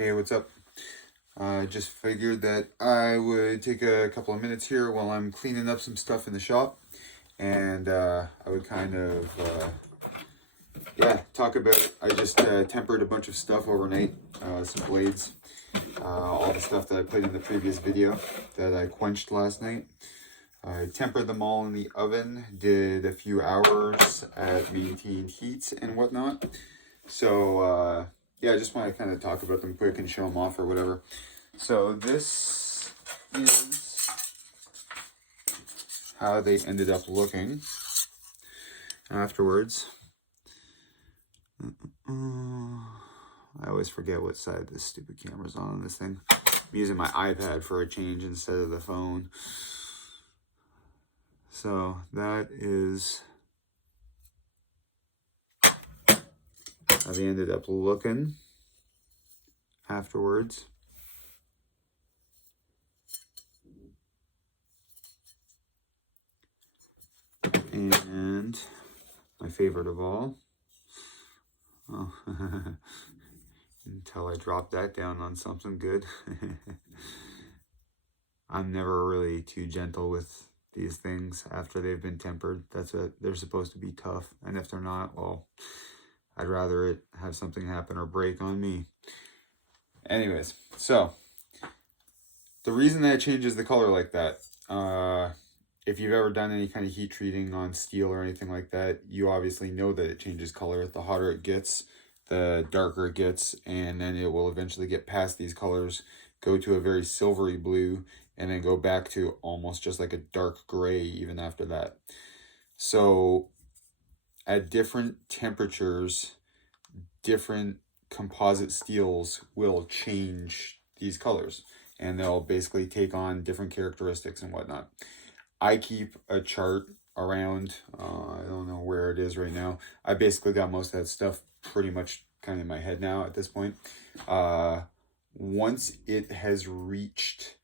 Hey, what's up? I just figured that I would take a couple of minutes here while I'm cleaning up some stuff in the shop, and I would kind of, talk about. I just tempered a bunch of stuff overnight, some blades, all the stuff that I played in the previous video that I quenched last night. I tempered them all in the oven, did a few hours at maintained heat and whatnot. So, yeah, I just want to kind of talk about them quick and show them off or whatever. So this is how they ended up looking afterwards. I always forget what side this stupid camera's on this thing. I'm using my iPad for a change instead of the phone. So that is how they ended up looking afterwards. And my favorite of all, until I drop that down on something good. I'm never really too gentle with these things after they've been tempered. That's what they're supposed to be, tough. And if they're not, well, I'd rather it have something happen or break on me. Anyways, so the reason that it changes the color like that, if you've ever done any kind of heat treating on steel or anything like that, you obviously know that it changes color. The hotter it gets, the darker it gets, and then it will eventually get past these colors, go to a very silvery blue, and then go back to almost just like a dark gray even after that. So at different temperatures, different composite steels will change these colors, and they'll basically take on different characteristics and whatnot. I keep a chart around, I don't know where it is right now. I basically got most of that stuff pretty much kind of in my head now at this point. Once it has reached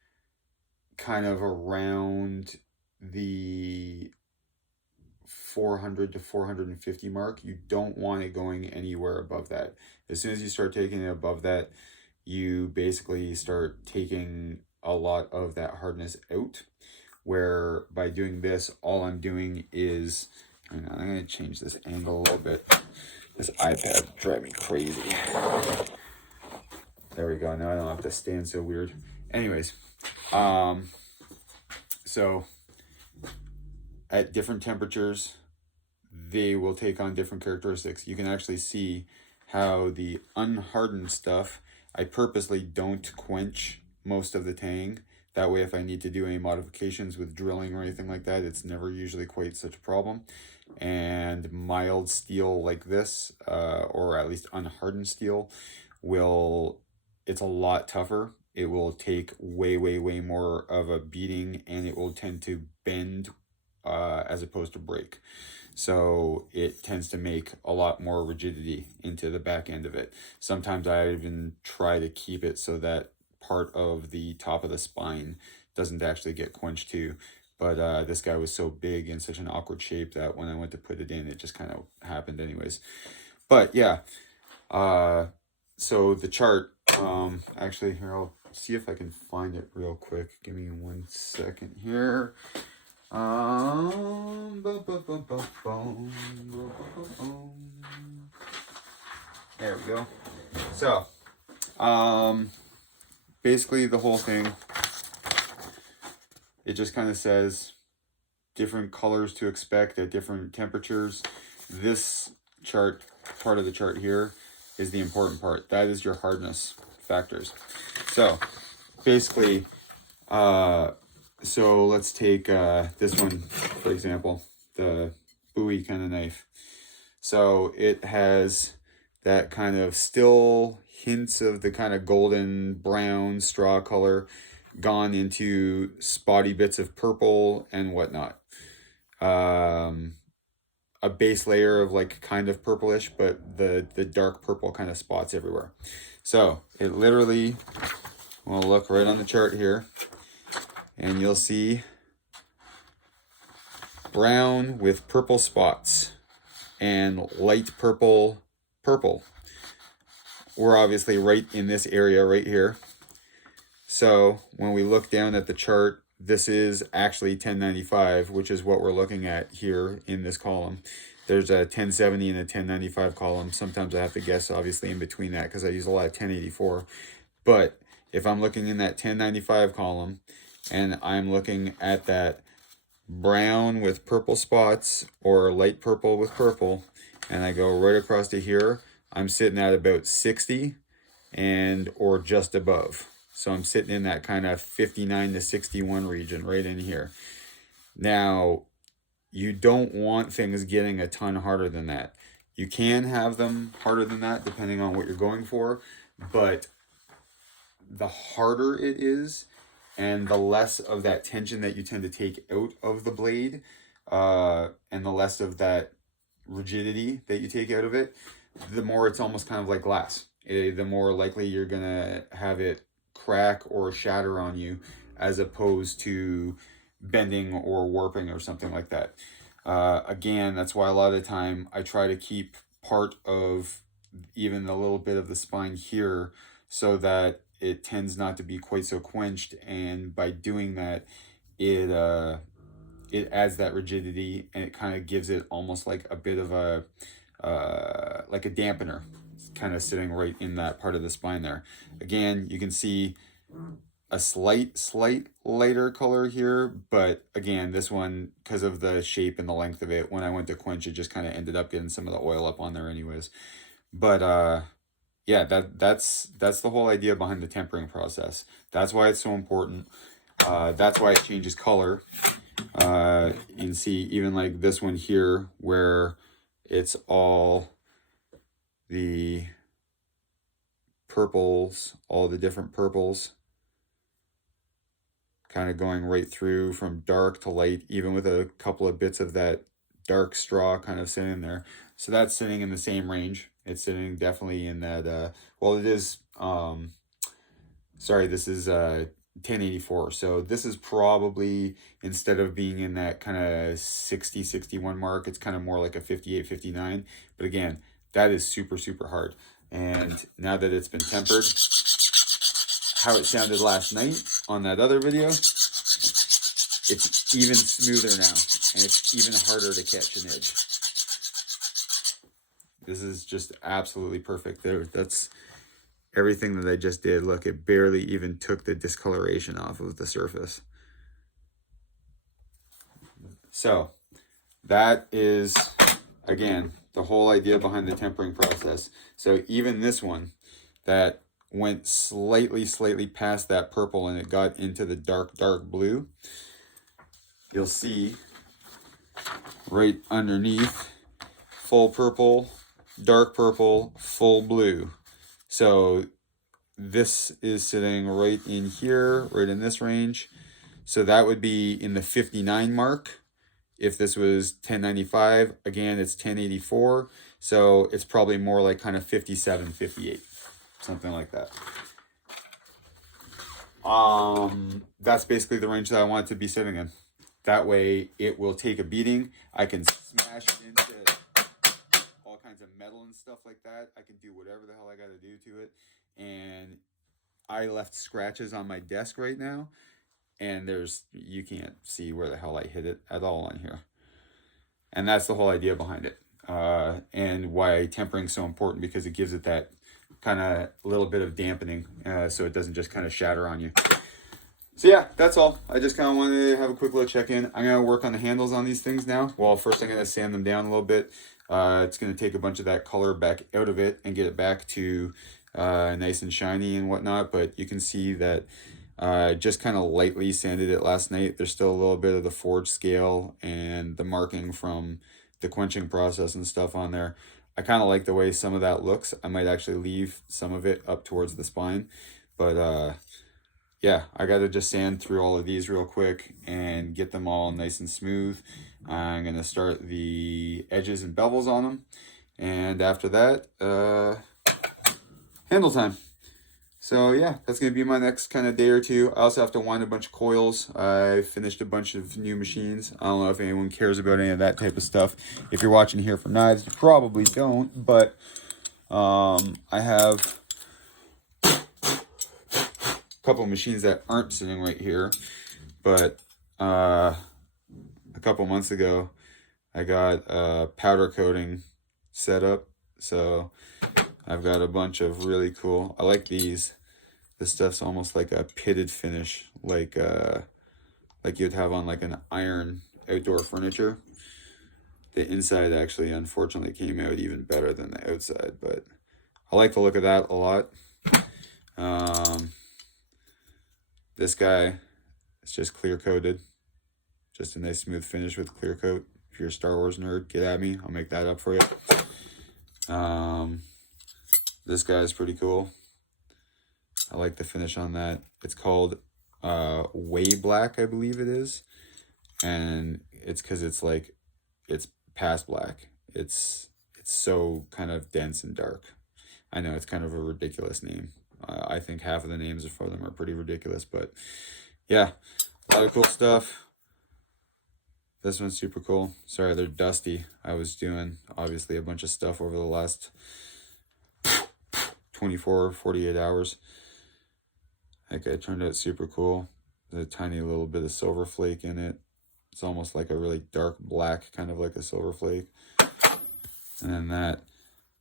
kind of around the 400 to 450 mark, you don't want it going anywhere above that. As soon as you start taking it above that, you basically start taking a lot of that hardness out, where by doing this, all I'm doing is, hang on, I'm going to change this angle a little bit. This iPad drives me crazy. There we go. Now I don't have to stand so weird. Anyways, so at different temperatures, they will take on different characteristics. You can actually see how the unhardened stuff, I purposely don't quench most of the tang. That way, if I need to do any modifications with drilling or anything like that, it's never usually quite such a problem. And mild steel like this, or at least unhardened steel, it's a lot tougher. It will take way, way, way more of a beating, and it will tend to bend as opposed to break. So it tends to make a lot more rigidity into the back end of it. Sometimes I even try to keep it so that part of the top of the spine doesn't actually get quenched too. But this guy was so big and such an awkward shape that when I went to put it in, it just kind of happened anyways. But yeah, so the chart, actually here, I'll see if I can find it real quick. Give me 1 second here. There we go. So, basically the whole thing, it just kind of says different colors to expect at different temperatures. This chart, part of the chart here, is the important part. That is your hardness factors. So basically, so let's take this one, for example, the Bowie kind of knife. So it has that kind of still hints of the kind of golden brown straw color gone into spotty bits of purple and whatnot. A base layer of like kind of purplish, but the dark purple kind of spots everywhere. So it literally, we'll look right on the chart here, and you'll see brown with purple spots and light purple. we're obviously right in this area right here. So when we look down at the chart, this is actually 1095, which is what we're looking at here in this column. There's a 1070 and a 1095 column. Sometimes I have to guess obviously in between that because I use a lot of 1084. But if I'm looking in that 1095 column and I'm looking at that brown with purple spots or light purple with purple, and I go right across to here, I'm sitting at about 60 and or just above. So I'm sitting in that kind of 59 to 61 region right in here. Now, you don't want things getting a ton harder than that. You can have them harder than that depending on what you're going for, but the harder it is and the less of that tension that you tend to take out of the blade, and the less of that rigidity that you take out of it, the more it's almost kind of like glass. The more likely you're gonna have it crack or shatter on you as opposed to bending or warping or something like that. Again, that's why a lot of the time I try to keep part of even a little bit of the spine here so that it tends not to be quite so quenched, and by doing that it adds that rigidity and it kind of gives it almost like a bit of a like a dampener. It's kind of sitting right in that part of the spine there. Again, you can see a slight lighter color here, but again, this one, because of the shape and the length of it, when I went to quench, it just kind of ended up getting some of the oil up on there anyways. But yeah, that's the whole idea behind the tempering process. That's why it's so important. That's why it changes color. You can see even like this one here where it's all the purples, all the different purples kind of going right through from dark to light, even with a couple of bits of that dark straw kind of sitting there. So that's sitting in the same range. It's sitting definitely in that, well, it is, sorry, this is 1084. So this is probably, instead of being in that kind of 60, 61 mark, it's kind of more like a 58, 59. But again, that is super, super hard. And now that it's been tempered, how it sounded last night on that other video, it's even smoother now, and it's even harder to catch an edge. This is just absolutely perfect. That's everything that I just did. Look, it barely even took the discoloration off of the surface. So that is, again, the whole idea behind the tempering process. So even this one that went slightly past that purple and it got into the dark blue, you'll see right underneath, full purple, dark purple, full blue. So this is sitting right in here, right in this range. So that would be in the 59 mark. If this was 1095, again, it's 1084. So it's probably more like kind of 57, 58, something like that. That's basically the range that I want it to be sitting in. That way it will take a beating. I can smash it into all kinds of metal and stuff like that. I can do whatever the hell I got to do to it. And I left scratches on my desk right now. And you can't see where the hell I hit it at all on here. And that's the whole idea behind it. And why tempering is so important, because it gives it that kind of little bit of dampening, so it doesn't just kind of shatter on you. So yeah, that's all. I just kind of wanted to have a quick little check-in. I'm going to work on the handles on these things now. Well, first I'm going to sand them down a little bit. It's going to take a bunch of that color back out of it and get it back to nice and shiny and whatnot. But you can see that just kind of lightly sanded it last night. There's still a little bit of the forged scale and the marking from the quenching process and stuff on there. I kind of like the way some of that looks. I might actually leave some of it up towards the spine. But yeah, I got to just sand through all of these real quick and get them all nice and smooth. I'm going to start the edges and bevels on them. And after that, handle time. So yeah, that's going to be my next kind of day or two. I also have to wind a bunch of coils. I finished a bunch of new machines. I don't know if anyone cares about any of that type of stuff. If you're watching here for knives, you probably don't. But I have couple machines that aren't sitting right here, but a couple months ago, I got powder coating set up. So I've got a bunch of really cool, I like these. This stuff's almost like a pitted finish, like you'd have on like an iron outdoor furniture. The inside actually, unfortunately, came out even better than the outside, but I like the look of that a lot. This guy is just clear coated, just a nice smooth finish with clear coat. If you're a Star Wars nerd, get at me, I'll make that up for you. This guy is pretty cool. I like the finish on that. It's called Way Black, I believe it is, and it's because it's like, it's past black. It's so kind of dense and dark. I know it's kind of a ridiculous name. I think half of the names for them are pretty ridiculous, but yeah, a lot of cool stuff. This one's super cool. Sorry, they're dusty. I was doing obviously a bunch of stuff over the last 24, 48 hours. That guy turned out super cool. There's a tiny little bit of silver flake in it. It's almost like a really dark black, kind of like a silver flake. And then that,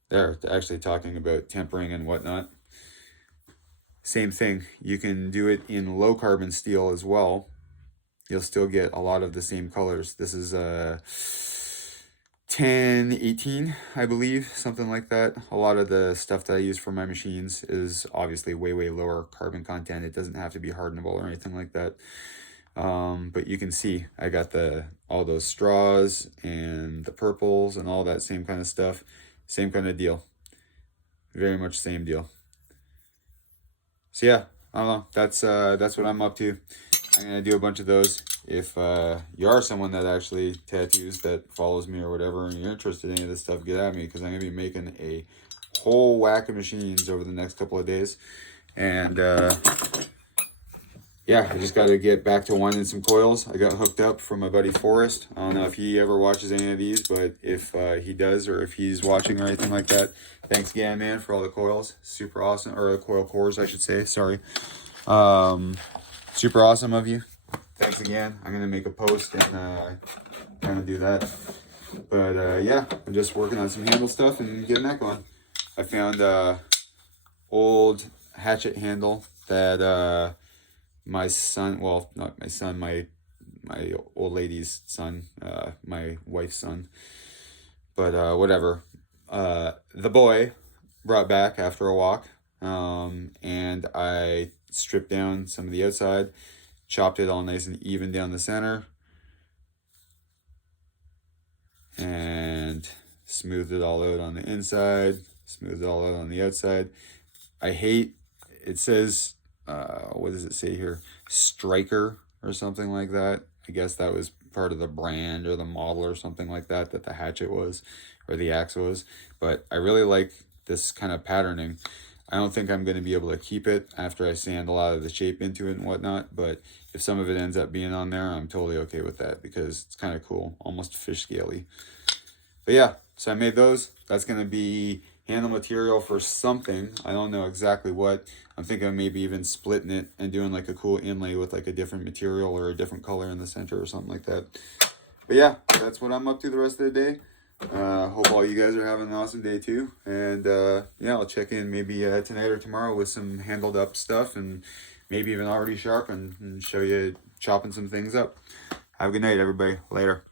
they're actually talking about tempering and whatnot. Same thing. You can do it in low carbon steel as well. You'll still get a lot of the same colors. This is a 1018, I believe, something like that. A lot of the stuff that I use for my machines is obviously way lower carbon content. It doesn't have to be hardenable or anything like that. But you can see I got all those straws and the purples and all that same kind of stuff. Same kind of deal. Very much same deal. So yeah, I don't know. That's what I'm up to. I'm gonna do a bunch of those. If you are someone that actually tattoos, that follows me or whatever, and you're interested in any of this stuff, get at me, because I'm gonna be making a whole whack of machines over the next couple of days. And yeah, I just got to get back to winding some coils. I got hooked up from my buddy Forrest. I don't know if he ever watches any of these, but if he does, or if he's watching or anything like that, thanks again, man, for all the coils. Super awesome. Or the coil cores, I should say. Sorry. Super awesome of you. Thanks again. I'm going to make a post and kind of do that. But yeah, I'm just working on some handle stuff and getting that going. I found old hatchet handle that my son, well, not my son, my old lady's son, my wife's son, but whatever, the boy brought back after a walk, and I stripped down some of the outside, chopped it all nice and even down the center, and smoothed it all out on the inside, smoothed it all out on the outside. It says, what does it say here? Striker or something like that. I guess that was part of the brand or the model or something like that the hatchet was, or the axe was. But I really like this kind of patterning. I don't think I'm going to be able to keep it after I sand a lot of the shape into it and whatnot, but if some of it ends up being on there, I'm totally okay with that, because it's kind of cool, almost fish scaly. But yeah, so I made those. That's going to be handle material for something. I don't know exactly what. I'm thinking of maybe even splitting it and doing like a cool inlay with like a different material or a different color in the center or something like that. But yeah, that's what I'm up to the rest of the day. Hope all you guys are having an awesome day too. And yeah, I'll check in maybe tonight or tomorrow with some handled up stuff, and maybe even already sharpened, and show you chopping some things up. Have a good night, everybody. Later.